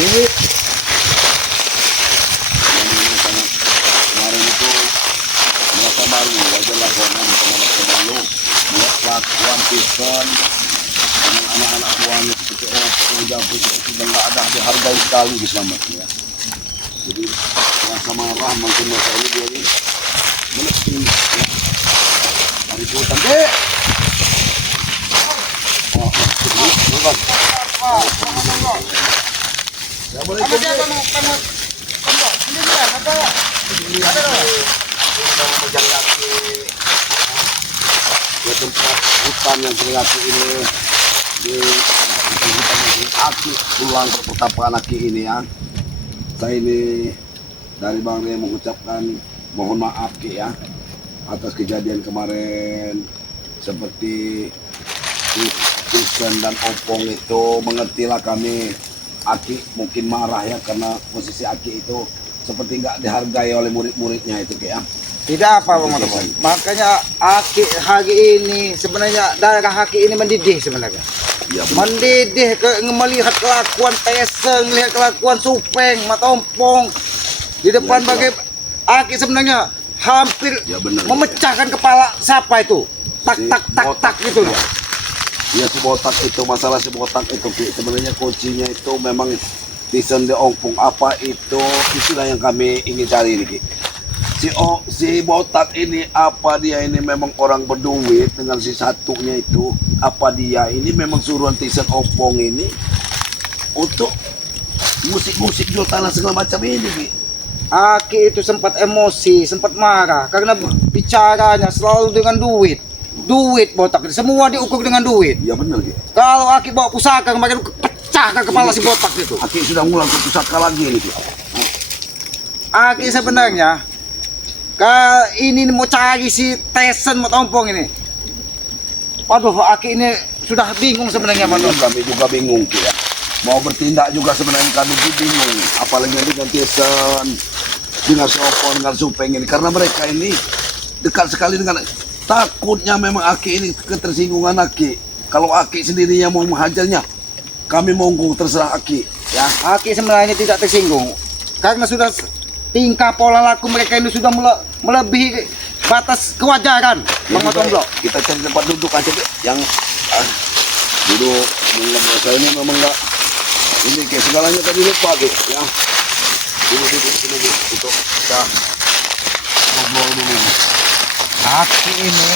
Jadi kemarin itu merasa malu, wajar lah karena bisa merasa malu melihat kelakuan Tyson dengan anak-anak buahnya seperti Oppo, Jabrik itu sudah nggak ada dihargai sekali di selamat ya. Jadi rasa marah makin masa ini dia ini melebihi ya. Hari hutan deh. Ya boleh Apa dia kamu sendirian atau ada mencari aki ya tempat hutan yang sering aki ini di hutan yang sering aki pulang ke pertapaan aki ini ya. Saya ini dari Bang Rey mengucapkan mohon maaf Ki ya atas kejadian kemarin seperti Tyson dan Opong itu, mengertilah kami. Aki mungkin marah ya karena posisi Aki itu seperti nggak dihargai oleh murid-muridnya itu Ki ya. tidak apa Bang Matomblo. Makanya Aki hari ini sebenarnya darah Aki ini mendidih sebenarnya. Ya, Mendidih melihat kelakuan Tyson, melihat kelakuan Supeng, Matompong di depan Ya, bagai Aki sebenarnya hampir Ya, benar. memecahkan kepala siapa itu. Tak Si tak tak botak. tak gitu loh. Ya si botak itu, masalah si botak itu Ki. Sebenarnya kuncinya itu memang Tyson de Opong. Apa itu? Itulah yang kami ingin cari ini Ki. Si botak ini, apa dia ini memang orang berduit dengan si satunya itu? Apa dia ini memang suruhan Tyson Opong ini untuk musik-musik jual tanah segala macam ini Ki? Aki itu sempat emosi, sempat marah karena bicaranya selalu dengan duit. Duit botak itu, semua diukur dengan duit. Ya benar Ki. Kalau Aki bawa pusaka kemarin pecahkan kepala si botak itu. Aki sudah ngulang ke pusaka lagi ini Ki. Aki sebenarnya ini mau cari si Tyson Matompong ini. Waduh, Aki ini sudah bingung sebenarnya Iya, Matompong. kami juga bingung Ki ya. Mau bertindak juga sebenarnya kami bingung. Apalagi dengan Tyson, dengan Opong, dengan Supeng ini. Karena mereka ini dekat sekali dengan, takutnya memang Aki ini ketersinggungan Aki. Kalau Aki sendirinya mau menghajarnya, kami monggo terserah Aki ya. Aki sebenarnya tidak tersinggung karena sudah tingkah pola laku mereka ini sudah melebihi batas kewajaran Bang Matomblo. Kita cari tempat duduk aja Ki. Yang duduk saya ini memang enggak ini kayak segalanya tadi lupa Ki ya. Duduk sini Ki untuk kita ngobrol dulu. Aki ini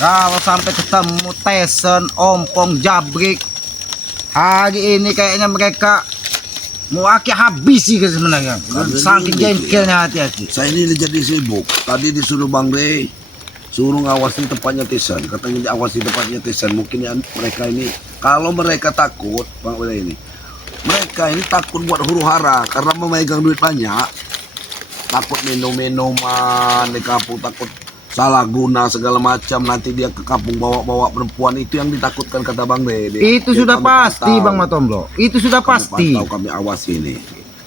kalau sampai ketemu Tyson, Opong, Jabrik, hari ini kayaknya mereka mau Aki habisi ke sebenarnya. Saking jengkelnya hati Aki. Saya ini jadi sibuk. Tadi disuruh Bang Rey suruh ngawasin tempatnya Tyson. Katanya diawasi tempatnya Tyson. Mungkin ya mereka ini, kalau mereka takut Bang Rey ini, mereka ini takut buat huru hara karena memegang duit banyak. Takut minum-minuman di kampung, takut salah guna segala macam, nanti dia ke kampung bawa-bawa perempuan, itu yang ditakutkan kata Bang Rey. Itu sudah pasti Bang Matomblo. Itu sudah pasti. Pantau, kami awasi ini.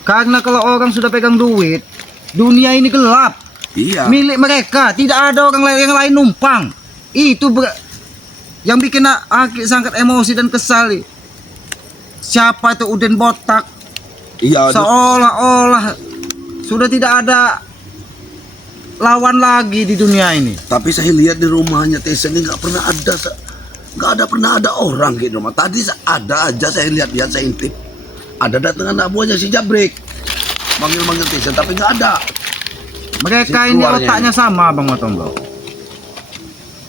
Karena kalau orang sudah pegang duit, dunia ini gelap. Iya. Milik mereka, tidak ada orang lain yang lain numpang. Itu yang bikin Aki sangat emosi dan kesal. Siapa itu Uden Botak? Iya. Seolah-olah sudah tidak ada lawan lagi di dunia ini. Tapi saya lihat di rumahnya Tyson ini nggak pernah ada orang gitu rumah. Tadi ada aja saya lihat saya intip. Ada datang anak buahnya si Jabrik. Manggil Tyson tapi nggak ada. Mereka ini otaknya sama Bang Matomblo.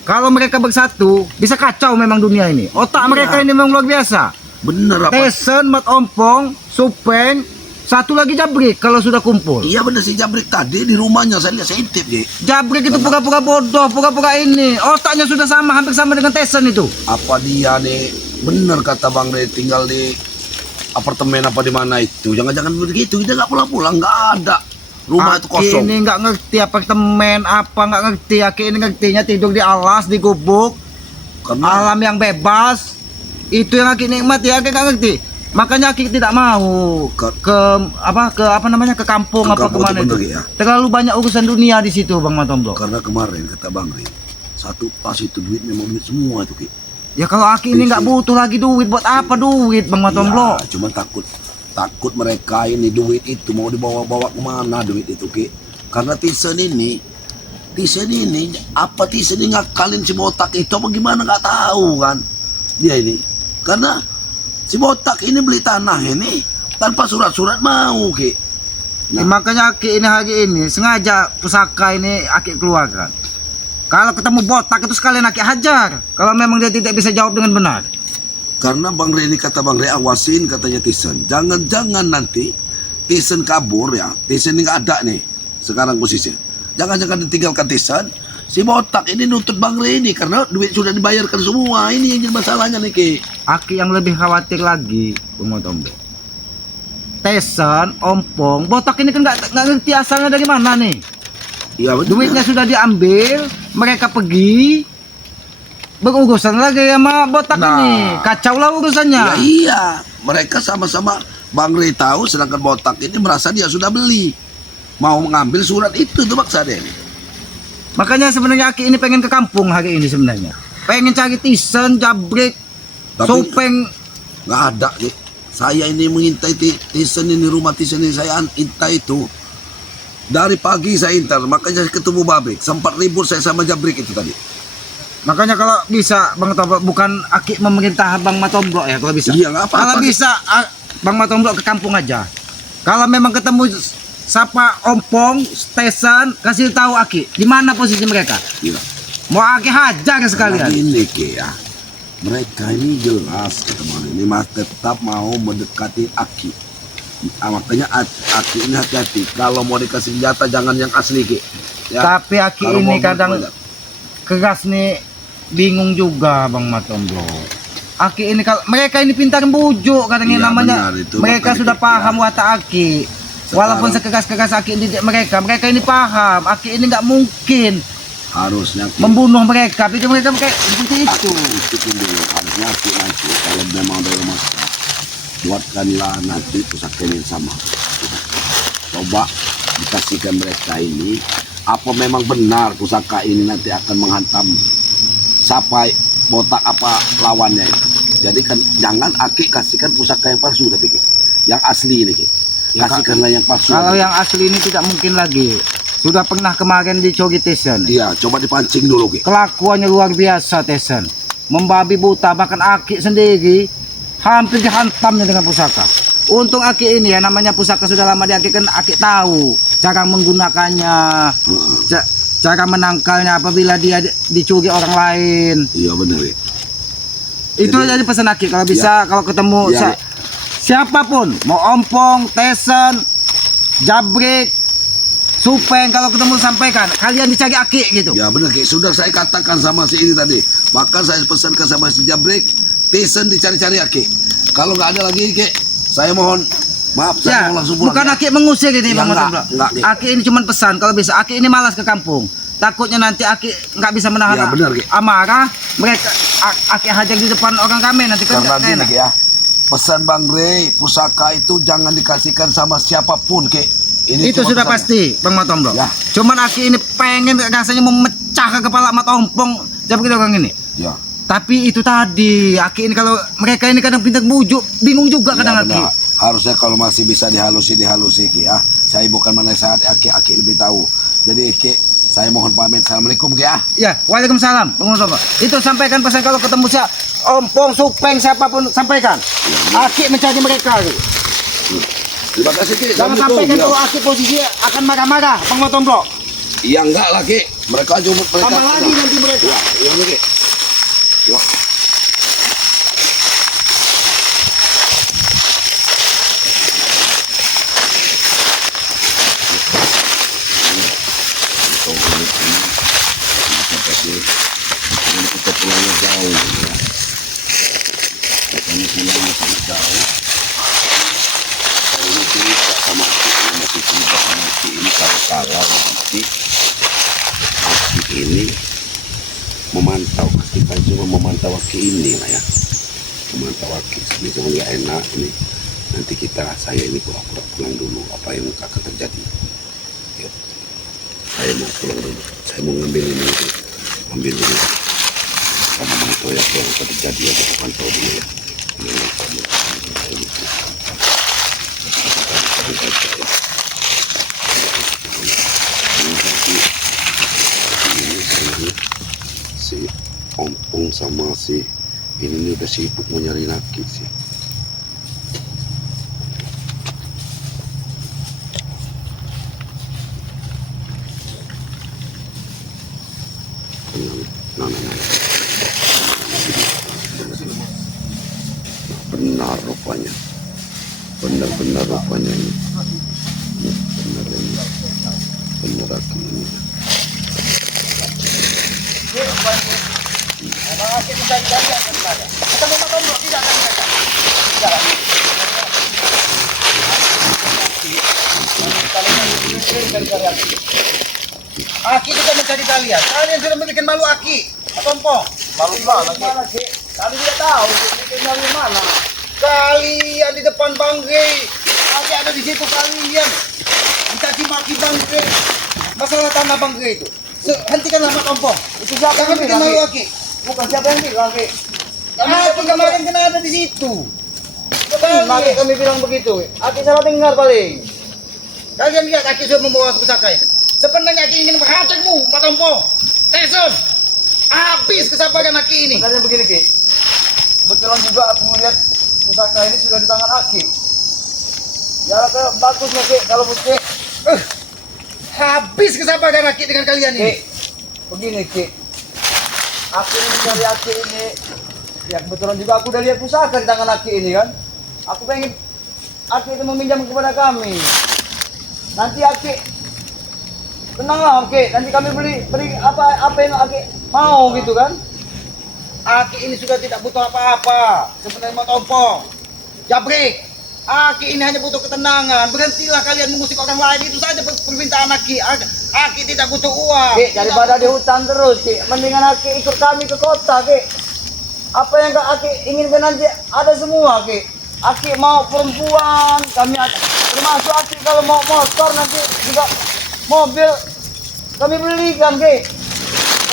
Kalau mereka bersatu bisa kacau memang dunia ini. Otak mereka ini memang luar biasa. Bener apa? Tyson, Matompong, Supeng, satu lagi Jabrik kalau sudah kumpul. Iya bener si Jabrik tadi di rumahnya saya lihat, saya intip Ji. Jabrik itu pura-pura bodoh, pura-pura ini. Otaknya sudah sama, hampir sama dengan Tyson itu. Apa dia nih bener kata Bang Rey tinggal di apartemen apa di mana itu? Jangan-jangan begitu, dia nggak pulang-pulang, nggak ada. Rumah itu kosong. Ini nggak ngerti apartemen apa, nggak ngerti. Aki ini ngertinya tidur di alas, di gubuk, Karena alam yang bebas. Itu yang Aki nikmati, Aki nggak ngerti. Makanya Aki tidak mau ke kampung Ke apa kampung kemana itu itu. bener, ya. Terlalu banyak urusan dunia di situ Bang Matomblo. karena kemarin kata Bang Rey satu tas itu duit memang duit semua itu Ki. Ya kalau Aki ini nggak butuh lagi duit, buat apa duit Bang Matomblo? Ya, cuma takut takut mereka ini duit itu mau dibawa-bawa kemana duit itu Ki. Karena Tisen ini apa Tisen ini ngakalin si botak itu apa gimana nggak tahu kan dia ini. Karena si botak ini beli tanah ini tanpa surat-surat mau Ki. Nah, Makanya Aki ini hari ini sengaja pusaka ini Aki keluarkan. Kalau ketemu botak itu sekalian Aki hajar. Kalau memang dia tidak bisa jawab dengan benar. karena Bang Re ini kata Bang Re awasin katanya Tisen. Jangan-jangan nanti Tisen kabur ya. Tisen ini nggak ada nih sekarang posisinya. Jangan-jangan ditinggalkan Tisen. Si botak ini nuntut Bang Re ini karena duit sudah dibayarkan semua. Ini yang jadi masalahnya nih Ki. Aki yang lebih khawatir lagi, Bang Tombo. Tesen, ompong, botak ini kan nggak ngerti asalnya dari mana nih. Iya betul. Duitnya sudah diambil, mereka pergi berurusan lagi sama botak Nah. ini. Kacau lah urusannya. Ya, iya, mereka sama-sama Bang Re tahu sedangkan botak ini merasa dia sudah beli. Mau mengambil surat itu tuh maksa dia. Makanya sebenarnya Aki ini pengen ke kampung hari ini sebenarnya. Pengen cari Tisen, Jabrik, Tapi- Sopeng. Nggak ada nih. Saya ini mengintai Tisen ini, rumah Tisen ini saya intai itu. Dari pagi saya intar, makanya saya ketemu Babrik. Sempat ribut saya sama Jabrik itu tadi. Makanya kalau bisa Bang Tombo, bukan Aki memerintah Bang Matombro ya kalau bisa. Iya, nggak apa-apa. Kalau bisa Bang Matombro ke kampung aja. Kalau memang ketemu Sapa Ompong, Tesen, kasih tahu Aki di mana posisi mereka. Iya. Mau Aki hajar sekalian. Karena ini Ki ya. Mereka ini jelas teman ini mas tetap mau mendekati Aki. Makanya Aki ini hati-hati. Kalau mau dikasih senjata jangan yang asli Ki. Ya. Tapi Aki Kalau ini mau kadang berpelajak. keras nih, bingung juga Bang Matombro. Aki ini kalau mereka ini pintar bujuk katanya Iya, namanya. benar itu, Mereka makanya sudah gitu, paham ya. watak Aki. Sekarang- Walaupun sekeras-keras Aki didik mereka ini paham. Aki ini nggak mungkin Harusnya Ki. membunuh mereka. Pikir mereka kayak seperti itu. Ikutin dulu. Harusnya Ki nanti kalau memang ada masalah buatkanlah nanti pusaka yang sama. Coba dikasihkan mereka ini apa memang benar pusaka ini nanti akan menghantam siapa botak apa lawannya itu. Jadi kan jangan Aki kasihkan pusaka yang palsu tapi Ki. Yang asli ini Ki. Ya, Kasihkanlah yang palsu. Kalau yang asli ini tidak mungkin lagi. Sudah pernah kemarin dicuri Tesen. Iya, coba dipancing dulu Ki. Kelakuannya luar biasa Tesen. Membabi buta, bahkan Aki sendiri hampir dihantamnya dengan pusaka. Untung Aki ini ya, namanya pusaka sudah lama di Aki, kan Aki tahu cara menggunakannya, Heeh. cara menangkalnya apabila dia dicuri orang lain. Iya benar ya. Itu Jadi- aja pesan Aki, kalau bisa kalau ketemu Ya. siapapun, mau Ompong, Tesen, Jabrik, Supeng, kalau ketemu sampaikan kalian dicari Aki gitu. Ya benar Ki, sudah saya katakan sama si ini tadi. Maka saya pesankan sama si Jabrik, Tisen dicari-cari Aki. Kalau nggak ada lagi Ki, saya mohon maaf, saya Ya, mau langsung pulang. bukan ya. Aki mengusir ini Ya, Bang enggak, Matombro. enggak, Ki. Aki ini cuma pesan kalau bisa. Aki ini malas ke kampung. Takutnya nanti Aki nggak bisa menahan Ya, benar, Ki. amarah. Mereka Aki hajar di depan orang kami nanti kan Karena nggak gini enak. Ki ya, pesan Bang Rey, pusaka itu jangan dikasihkan sama siapapun Ki. Ini Itu cuma sudah pesannya. pasti Bang Matombro. Ya. Cuman Aki ini pengen rasanya memecah ke kepala Matompong Jabrik orang ini. Ya, Tapi itu tadi Aki ini kalau mereka ini kadang pintar bujuk, bingung juga ya kadang Aki. benar. Harusnya kalau masih bisa dihalusi Ki ya. Saya bukan menasehat Aki lebih tahu. Jadi Ki, saya mohon pamit. Assalamualaikum Ki ya. Ya, waalaikumsalam Bang Matombro. Itu sampaikan pesan kalau ketemu Ompong, Supeng, siapapun sampaikan. Aki mencari mereka gitu. Terima kasih Ki. Jangan Assalamualaikum. sampai kan Ya. kalau Aki posisi akan marah-marah, Bang Matombro. Iya enggak lah Ki. Mereka cuma Tambah lagi nanti mereka. Ya, iya Ki. Ya. Kita pulangnya jauh ya. Katanya pulangnya sangat jauh. Kalau ini cerita sama Aki, masih cerita sama Aki ini kalau nanti Aki ini memantau, kita cuma memantau Aki ini lah ya, memantau Aki ini cuma nggak enak ini. Nanti saya ini pura-pura pulang dulu apa yang akan terjadi. Yuk. Saya mau pulang dulu, saya mau ngambil ini, ambil dulu. Kamu mantau ya apa yang akan terjadi, aja pantau dulu ya. Ini, sama si ini udah sibuk mau nyari laki sih. Benar rupanya, benar-benar rupanya ini, benar ini, benar laki ini. Aki juga mencari kalian. Kalian sudah membuat malu Aki. Tompo. Malu mana? Kami tidak tahu bikin malu mana. Kalian di depan Bangge. Aki ada di situ kalian. Mencaci maki Bangge. Masalah tanah Bangge itu. Hentikanlah Mak Tompo. Itu siapa yang bikin malu Aki? Bukan siapa yang bilang Aki. Aki kemarin kena ada di situ. Maki kami bilang begitu. Aki salah dengar paling. Kalian lihat Aki sudah membawa pusaka ya. Sebenarnya Aki ingin menghancurmu, Mak Tompo. Teson, habis kesabaran Aki ini. Sebenarnya begini Ki. Kebetulan juga aku melihat pusaka ini sudah di tangan Aki. Ya bagusnya Ki, kalau Ki. Habis kesabaran Aki dengan kalian ini. Ki, begini Ki. Aku ini mencari Aki ini. Ya kebetulan juga aku udah lihat pusaka di tangan Aki ini kan. Aku pengen Aki itu meminjam kepada kami. Nanti Aki tenanglah Aki, nanti kami beri apa yang Aki mau gitu kan. Aki ini sudah tidak butuh apa-apa. Sebenarnya Mak Tompo, Jabrik, Aki ini hanya butuh ketenangan. Berhentilah kalian mengusik orang lain, itu saja permintaan Aki. Aki tidak butuh uang. Ki, daripada di hutan terus Ki, mendingan Aki ikut kami ke kota Ki. Apa yang Aki inginkan nanti ada semua Ki. Aki mau perempuan, kami ada. Termasuk Aki kalau mau motor nanti juga mobil kami belikan Ki.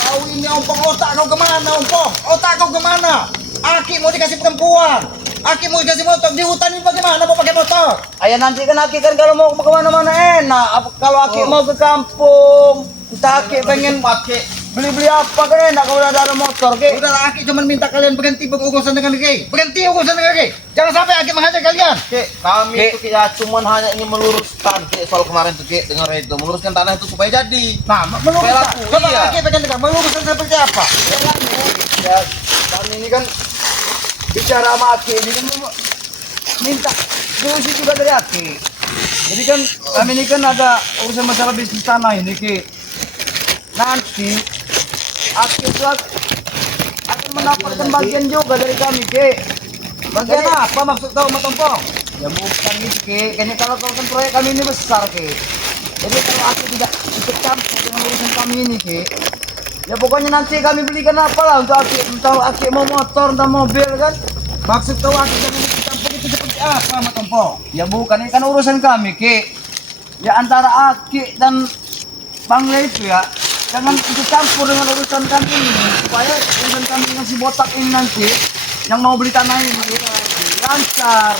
Kau ini ompong, otak kau kemana ompong? Otak kau kemana? Aki mau dikasih perempuan, Aki mau dikasih motor. Di hutan ini bagaimana mau pakai motor? Ayah nanti kan Aki kan kalau mau kemana-mana enak. Kalau Aki mau ke kampung, kita Aki pengen pakai beli-beli apa kan enak kalau ada motor Ki. Udah Aki cuma minta kalian berhenti berurusan dengan Ki. Berhenti urusan dengan Ki. Jangan sampai Aki menghajar kalian. Ki, kami itu Ki ya cuma hanya ingin meluruskan Ki soal kemarin tuh Ki, dengar itu meluruskan tanah itu supaya jadi. Nah, meluruskan. Laku, Coba iya. Aki pengen dengar meluruskan seperti apa? Ya, kami ini kan bicara sama Aki ini kan minta solusi juga dari Aki. Jadi kan kami ini kan ada urusan masalah bisnis tanah ini Ki. Nanti Aki itu akan mendapatkan bagian juga dari kami Ki. Bagian apa maksud kau Mak Tompo? Ya bukan gitu Ki, kayaknya kalau kan proyek kami ini besar Ki. Jadi kalau aku tidak ikut campur dengan urusan kami ini Ki, ya pokoknya nanti kami belikan apa lah untuk Aki. Entah Aki mau motor, entah mobil kan. Maksud kau Aki jangan ikut campur itu seperti apa Mak Tompo? Ya bukan, ini kan urusan kami Ki. Ya antara Aki dan Bang Le itu ya, jangan ikut campur dengan urusan kami ini. Supaya urusan kami dengan si botak ini nanti, yang mau beli tanah ini lancar.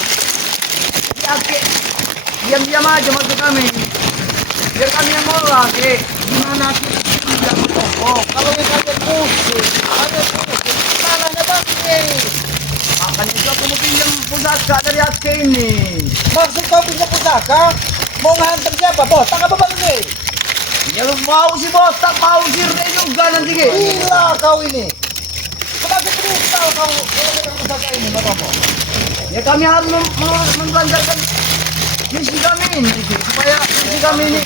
Ya Ki, diam-diam aja masuk kami. Biar kami yang ngolah Ki. Gimana Aki tidak Mak Tompo? Kalau yang kalian pusing, tanahnya Bangge. Makanya itu aku mau pinjam pusaka dari Aki ini. Maksud kau punya pusaka? Mau nganter siapa? Botak apa Bangge? Ya lu mau si botak, mau si Re juga nanti Ki. Gila kau ini. Kenapa brutal kau dengan pusaka ini Mak Tompo? Ya kami harus membelanjakan misi kami ini Ki. Supaya misi kami ini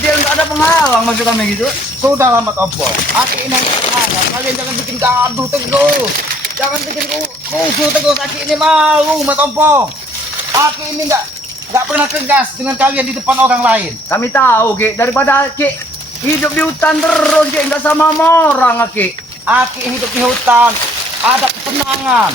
biar nggak ada penghalang maksud kami gitu. Sudah Mak Tompo. Aki ini mana? Kalian jangan bikin gaduh terus. Jangan bikin rusuh terus. Aki ini malu Mak Tompo. Aki ini nggak pernah tegas dengan kalian di depan orang lain. Kami tahu Ki, daripada Ki hidup di hutan terus Ki, nggak sama orang Ki. Aki hidup di hutan, ada ketenangan,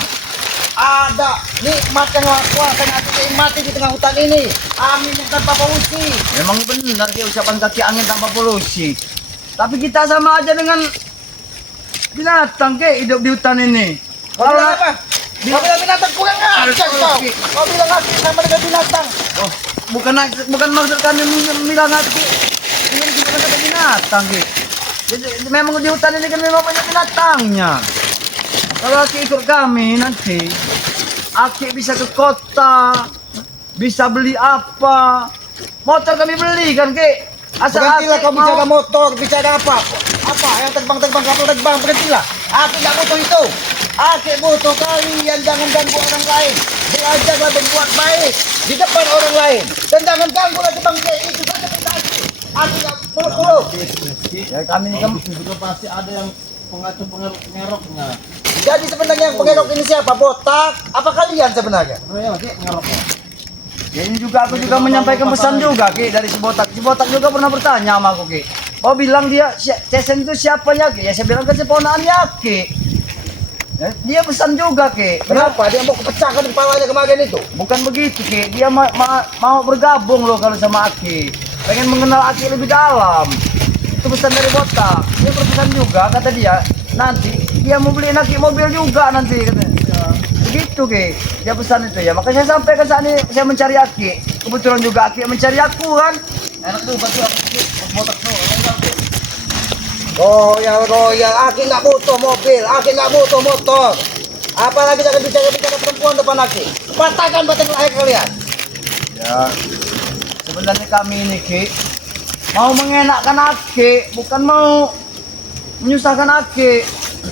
ada nikmat yang kuasa yang Aki nikmati di tengah hutan ini. Amin yang tanpa polusi. Memang benar Ki ucapan kaki angin tanpa polusi. Tapi kita sama aja dengan binatang Ki hidup di hutan ini. Kau bilang apa? Kau bilang binatang kurang ajar kau. Kau bilang Aki sama dengan binatang. Oh, bukan maksud kami bilang Aki ini cuma kata binatang Ki. Jadi memang di hutan ini kan memang banyak binatangnya. Kalau Aki ikut kami nanti, Aki bisa ke kota, bisa beli apa. Motor kami beli kan, Ki. Asal Berhentilah Aki kau mau- bicara motor, bicara apa? Apa yang terbang-terbang kapal terbang, berhentilah. Aku nggak butuh itu. Aku butuh kalian jangan ganggu orang lain. Belajarlah berbuat baik di depan orang lain. Dan jangan ganggu lagi Bang Jai. Itu saja minta aku nggak muluk-muluk. Ya kami ini kan Juga pasti ada yang pengeroknya. Jadi sebenarnya yang pengerok ini siapa? Botak? Apa kalian sebenarnya? Oh ya, Ki, ngeroknya. ya ini juga aku juga menyampaikan pesan juga, Ki, dari si Botak. Si Botak juga pernah bertanya sama aku, Ki. Oh bilang dia, Cesen itu siapanya, Ki? Ya saya bilang kan seponaannya, Ki. Ya, dia pesan juga, Ki. Kenapa? Dia mau kepecahkan kepalanya kemarin itu. Bukan begitu, Ki. Dia mau bergabung loh kalau sama Aki. Pengen mengenal Aki lebih dalam. Itu pesan dari Botak. Dia berpesan juga, kata dia. Nanti dia mau beliin Aki mobil juga nanti, katanya. Begitu, Ki. Dia pesan itu ya. Makanya saya sampaikan saat ini saya mencari Aki. Kebetulan juga Aki yang mencari aku kan. Enak tuh, bantu aku Ki. Botak tuh. Royal, Aki nggak butuh mobil, Aki nggak butuh motor. Apalagi jangan bicara-bicara perempuan depan Aki. Patahkan batin lahir kalian. Ya. Sebenarnya kami ini, Ki, mau mengenakkan Aki, bukan mau menyusahkan Aki.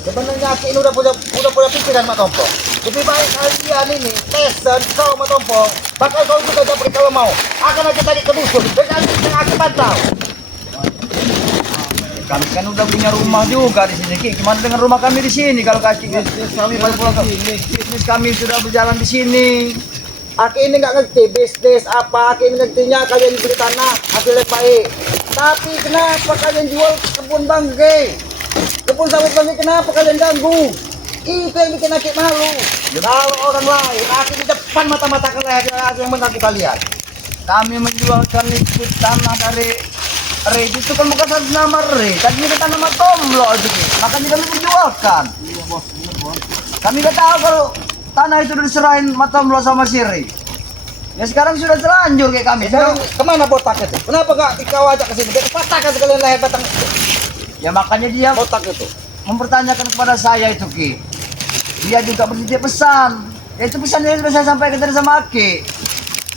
Sebenarnya Aki ini udah punya pikiran Mak Tompo. Lebih baik kalian ini tesen kau Mak Tompo. Bakal kau juga dapat kalau mau. Akan Aki tadi ke dusun. Dengan Aki pantau. Kami kan udah punya rumah juga di sini, Ki. Gimana dengan rumah kami di sini kalau kaki Kami kalau pulang ke bisnis kami sudah berjalan di sini. Aki ini nggak ngerti bisnis apa. Aki ini ngertinya kalian beli tanah hasilnya baik. Tapi kenapa kalian jual kebun bangke? Kebun sawit bangke kenapa kalian ganggu? Itu yang bikin Aki malu. Kalau orang lain, Aki di depan mata-mata kalian yang mengganggu kalian. Kami menjualkan itu tanah dari Re itu kan bukan satu nama Re, tadi kita nama Tomlo itu, Ki. Makanya kami perjualkan. Kami nggak tahu kalau tanah itu udah diserahin sama Tomlo sama si Re. Ya sekarang sudah terlanjur kayak kami. Sekarang Sekarang, kemana botak itu? Kenapa nggak kau ajak ke sini? Biar patahkan sekalian leher batang ya makanya dia botak itu. mempertanyakan kepada saya itu, Ki. Dia juga bertitip pesan. Ya, itu pesan yang sudah saya sampaikan tadi sama Aki.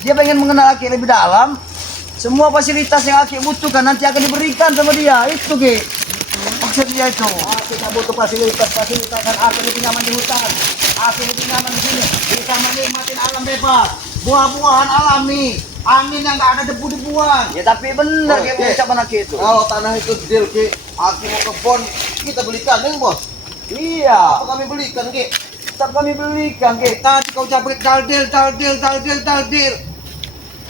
Dia pengen mengenal Aki lebih dalam. Semua fasilitas yang Aki butuhkan nanti akan diberikan sama dia. Itu, Ki. Maksud dia itu. Aki nggak butuh fasilitas kan Aki lebih nyaman di hutan. Aki lebih nyaman di sini. Bisa menikmatin alam bebas, buah-buahan alami, angin yang nggak ada debu-debuan. Ya tapi benar Oh, kayak Ki. ucapan Aki itu. Kalau tanah itu deal, Ki. Aku mau ke Bon, kita belikan, nih, Bos. Iya. Apa kami belikan, Ki? Tetap kami belikan, Ki. Tadi kau jabrik daldil.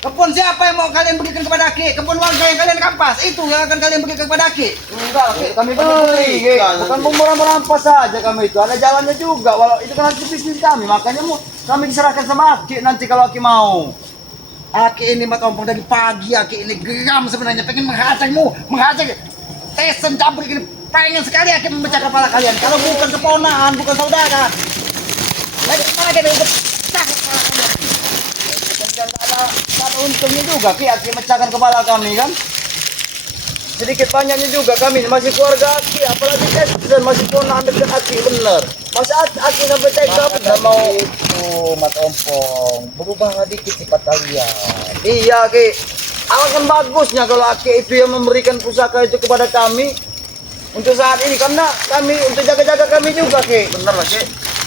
Kebun siapa yang mau kalian berikan kepada Aki? Kebun warga yang kalian rampas, itu yang akan kalian berikan kepada Aki. Enggak, Ki. Kami beli, Ki. Bukan merampas saja kami itu. Ada jalannya juga. Walau itu kan hasil bisnis kami. Makanya kami diserahkan sama Aki nanti kalau Aki mau. Aki ini Mak Tompong dari pagi, Aki ini geram sebenarnya pengen menghajar tesen jabrik ini pengen sekali Aki memecah kepala kalian. Kalau bukan keponakan, bukan saudara. Lagi mana kita pecah kepala kalian? Dan ada untungnya juga, Ki. Aki mecahkan kepala kami kan. Sedikit banyaknya juga kami masih keluarga Aki, apalagi dan masih ponakan dekat Aki, bener. Masa Aki sampai tega bener mau. Itu Mak Tompong, berubahlah dikit sifat kalian. Iya, Ki. Alasan bagusnya kalau Aki itu yang memberikan pusaka itu kepada kami untuk saat ini karena kami untuk jaga-jaga kami juga, Ki. Bener lah, Ki.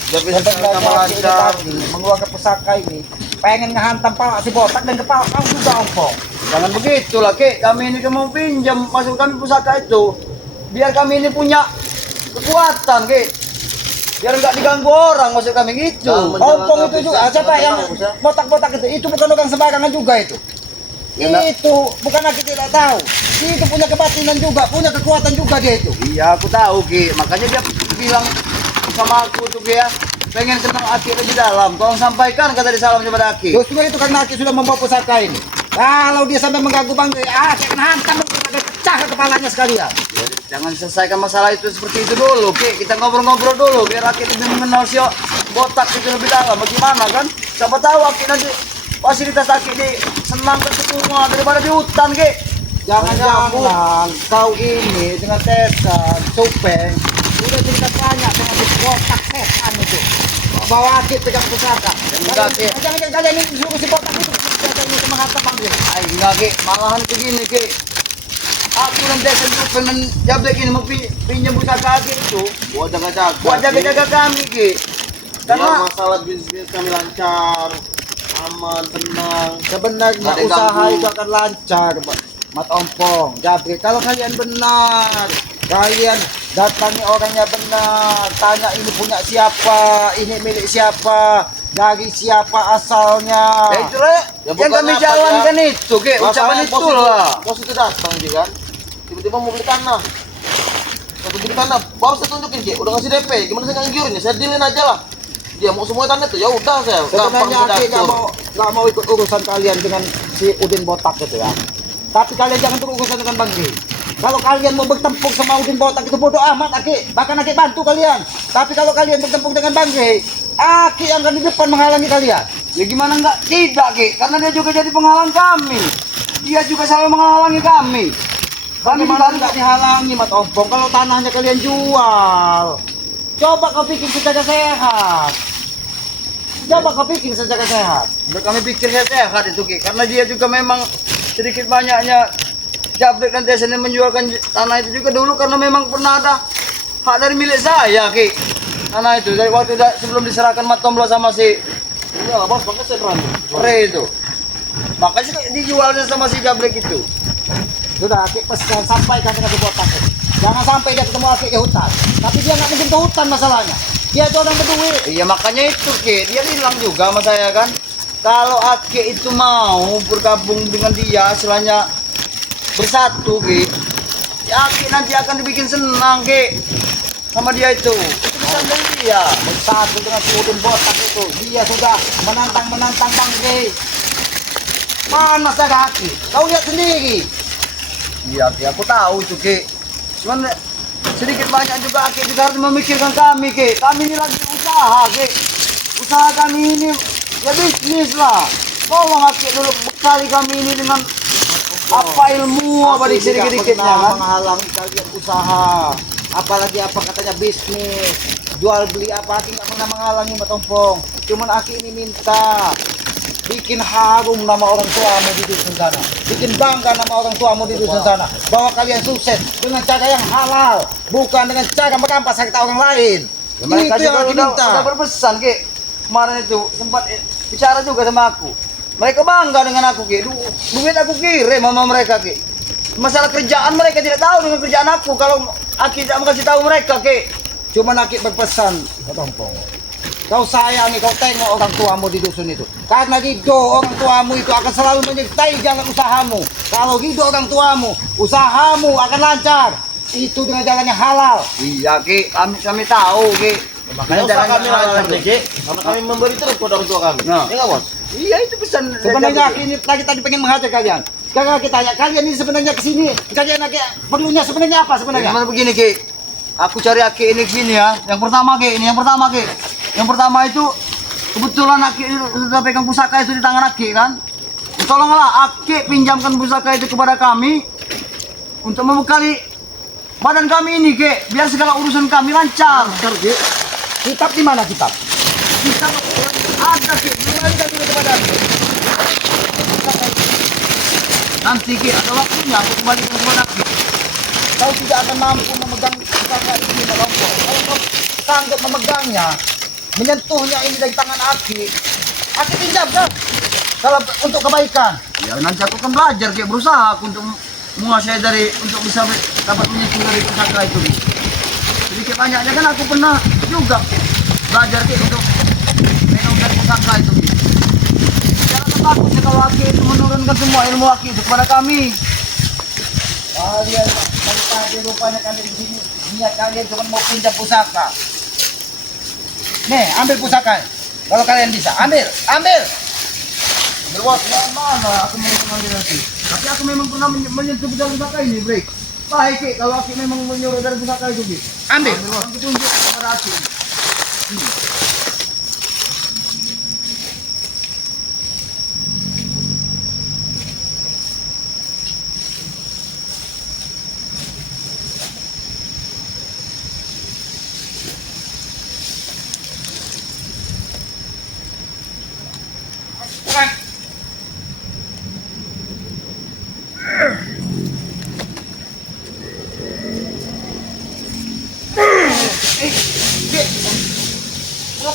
Biar bisa Sebenarnya sama Aki ini lancar. tadi mengeluarkan pusaka ini pengen ngehantam pala si botak dan kepala kamu juga Ompong. Jangan begitulah, Ki. Kami ini kan mau pinjam masuk kami pusaka itu biar kami ini punya kekuatan, Ki. Biar nggak diganggu orang masuk kami gitu. Jangan Ompong itu juga bisa, siapa yang bisa. botak-botak itu bukan orang sembarangan juga itu. Ya, nak. Itu bukan Aki tidak tahu. Itu punya kebatinan juga, punya kekuatan juga dia itu. Iya, aku tahu, Ki. Makanya dia bilang sama aku tuh, Ki, ya. Pengen kenal Aki lebih dalam. Tolong sampaikan kata dia salam kepada Aki. Justru itu karena Aki sudah membawa pusaka ini. Kalau dia sampai mengganggu Bangke, Aki akan hantam sampai pecah kepalanya sekalian. Ya, jangan selesaikan masalah itu seperti itu dulu, Ki. Kita ngobrol-ngobrol dulu biar Aki lebih mengenal si botak itu lebih dalam. Bagaimana kan? Siapa tahu Aki nanti fasilitas Aki di senang ke semua daripada di hutan, Ki. Jangan-jangan kau ini dengan tesan, supeng, Udah cerita banyak dengan si botak setan itu. Bawa Aki pegang pusaka. Enggak, Ki. Jangan kalian ini suruh si botak itu jaga sama harta panggil. Ay, enggak Ki, malahan begini Ki. Aku ng desa dulu pengen jablek ini mau pinjam pusaka Ki itu. Buat jaga-jaga. Buat jaga-jaga kami Ki. Biar Karena masalah bisnis kami lancar, aman, tenang. Sebenarnya Ada yang usaha ganggu. itu akan lancar, Mat Ompong, Jabri. Kalau kalian benar, kalian datangi orangnya benar, tanya ini punya siapa, ini milik siapa, dari siapa asalnya. ya itu lah Ya, yang kami bukan apa, jalankan itu Ki, ucapan Masalahnya itu lah. Bos itu datang dia kan. Tiba-tiba mau beli tanah. Waktu beli tanah, baru saya tunjukin Ki, udah ngasih DP. Gimana saya nganggurin ya? Saya dealin aja lah. Dia mau semua tanah tuh, ya udah saya. Sebenarnya gampang Aki diatur. nggak mau ikut urusan kalian dengan si Udin Botak itu ya. Tapi kalian jangan berurusan dengan Bang G. Kalau kalian mau bertempur sama Udin Botak itu bodoh amat Aki. Bahkan Aki bantu kalian. Tapi kalau kalian bertempur dengan Bang G, Aki yang akan di depan menghalangi kalian. Ya gimana enggak? Tidak Ki, karena dia juga jadi penghalang kami. Dia juga selalu menghalangi kami. Kami Bagaimana dibantu. nggak dihalangi Mat Ompong kalau tanahnya kalian jual? Coba kau pikir secara sehat. Coba kau pikir secara sehat. Kami pikir sehat itu Ki, karena dia juga memang sedikit banyaknya Jablek dan desa ini menjualkan tanah itu juga dulu karena memang pernah ada hak dari milik saya Ki. Tanah itu dari waktu sebelum diserahkan Matomblo sama si Iya lah bos, makanya saya berani. Re itu. Makanya dijualnya sama si Jablek itu. Sudah Aki pesan sampaikan dengan si Botak. Jangan sampai dia ketemu Aki di hutan. Tapi dia nggak mungkin ke hutan masalahnya. Dia itu orang berduit. Iya makanya itu Ki, dia bilang juga sama saya kan, kalau Aki itu mau bergabung dengan dia istilahnya bersatu Ki, ya Aki nanti akan dibikin senang Ki sama dia itu bisa dari dia. Bersatu dengan si Udin Botak itu. Dia sudah menantang Bang G. Mana ada Aki? Kau lihat sendiri. Iya Ki, aku tahu itu Ki, cuman sedikit banyak juga Aki juga harus memikirkan kami Ki. Kami ini lagi usaha Ki, usaha kami ini ya bisnis lah. Tolong Aki dulu bekali kami ini dengan apa ilmu apa Aki tidak sedikit-sedikitnya pernah kan. menghalangi kalian usaha. Apalagi apa katanya bisnis. Jual beli apa Aki nggak pernah menghalangi Mbak Tompong. Cuman Aki ini minta bikin harum nama orang tuamu di dusun sana, bikin bangga nama orang tuamu di dusun sana, bahwa kalian sukses dengan cara yang halal, bukan dengan cara merampas harta orang lain. Ya, mereka Itu yang juga Aki minta. udah berpesan Ki, kemarin itu sempat bicara juga sama aku. Mereka bangga dengan aku Ki, duit aku kirim sama mereka Ki. Masalah kerjaan mereka tidak tahu dengan kerjaan aku, kalau Aki tidak mengasih tahu mereka Ki. Cuman Aki berpesan, Mbak Tompong, kau sayangi, kau tengok orang tuamu di dusun itu. Karena ridho orang tuamu itu akan selalu menyertai jalan usahamu. Kalau ridho orang tuamu, usahamu akan lancar. Itu dengan jalan yang halal. Iya Ki, kami tahu Ki. Makanya usaha kami lancar nih Ki, karena kami memberi terus pada orang tua kami. Nah. Ya nggak bos? Iya itu pesan. Sebenarnya Aki ini tadi pengen menghajar kalian. Sekarang kita tanya, kalian ini sebenarnya kesini, kalian Aki perlunya sebenarnya apa sebenarnya? Gimana begini Ki? Aku cari Aki ini sini ya. Yang pertama Ki, ini yang pertama Ki. Yang pertama itu kebetulan Aki sudah pegang pusaka itu di tangan Aki kan. Tolonglah Aki pinjamkan pusaka itu kepada kami untuk membekali badan kami ini Ki, biar segala urusan kami lancar. Kitab di mana kitab? Kita ada Ki, kembalikan dulu kepada Aki. Nanti Ki ada waktunya aku kembalikan kepada Aki. Kau tidak akan mampu memegang pusaka ini, Mbak Tompong. Kalau kau sanggup memegangnya, menyentuhnya ini dari tangan Aki pinjamkan. Kalau untuk kebaikan. Ya nanti aku akan belajar Ki, berusaha aku untuk menguasai dari untuk bisa dapat menyentuh dari pusaka itu Ki. Sedikit banyaknya kan aku pernah juga belajar Ki untuk menang dari pusaka itu Ki. Jangan takut ya kalau Aki itu menurunkan semua ilmu Aki itu kepada kami. Kalian dari tadi rupanya kalian di sini niat kalian cuma mau pinjam pusaka. Nih, ambil pusaka. Kalau kalian bisa, ambil. Berbuat mana aku mau mengambil nanti. Tapi aku memang pernah menyentuh pusaka ini, break. Baik Ki, kalau Aki memang menyuruh dari pusaka itu Ki. Ambil. Aku tunjuk kepada Aki.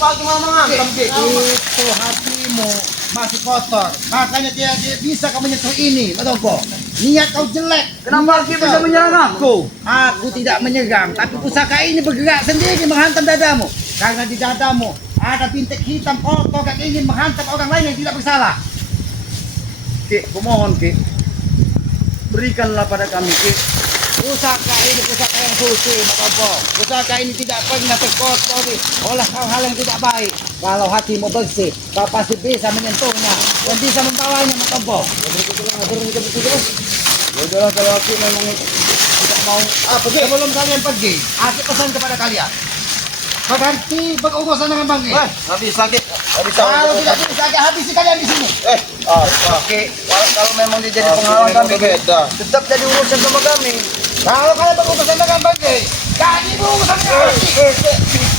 Bapak gimana menghantam, Ki? Itu hatimu masih kotor. Makanya dia bisa kau menyentuh ini, Batongko. Niat kau jelek. Kenapa Ki bisa menyerang aku? Aku tidak menyerang, tapi pusaka ini bergerak sendiri menghantam dadamu. Karena di dadamu ada bintik hitam kotor yang ingin menghantam orang lain yang tidak bersalah. Ki, kumohon Ki. Berikanlah pada kami Ki. Pusaka ini pusaka yang suci, Batongko. Pusaka ini tidak pernah terkotori oleh hal-hal yang tidak baik. Kalau hatimu bersih, kau pasti bisa menyentuhnya dan bisa membawanya, Batongko. Ya udahlah kalau aku memang tidak mau. Sebelum kalian pergi, aku pesan kepada kalian. Berhenti berurusan dengan Bang Ge. Nggak bisa, Ki. Nggak bisa. Kalau tidak bisa, habisi kalian di sini. Oke, kalau memang dia jadi penghalang kami, Ki, beda. tetap jadi urusan sama kami. Kalau kalian berurusan dengan Bang Ge, jadi berurusan dengan kami.